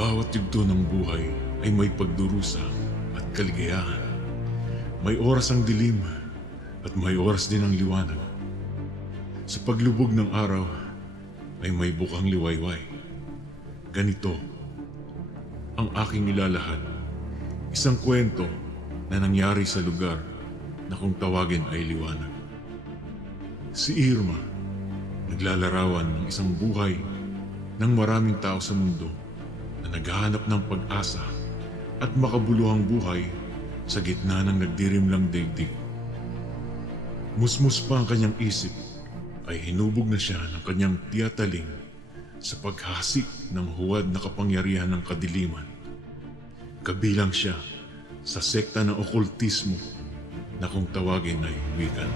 Bawat yugto ng buhay ay may pagdurusa at kaligayahan. May oras ang dilim at may oras din ang liwanag. Sa paglubog ng araw ay may bukang liwayway. Ganito ang aking ilalahad. Isang kwento na nangyari sa lugar na kung tawagin ay liwanag. Si Irma, naglalarawan ng isang buhay ng maraming tao sa mundo na naghahanap ng pag-asa at makabuluhang buhay sa gitna ng nagdirimlang daigdig. Musmus pa ang kanyang isip ay hinubog na siya ng kanyang tiyataling sa paghasik ng huwad na kapangyarihan ng kadiliman. Kabilang siya sa sekta ng okultismo na kung tawagin ay Wiccan.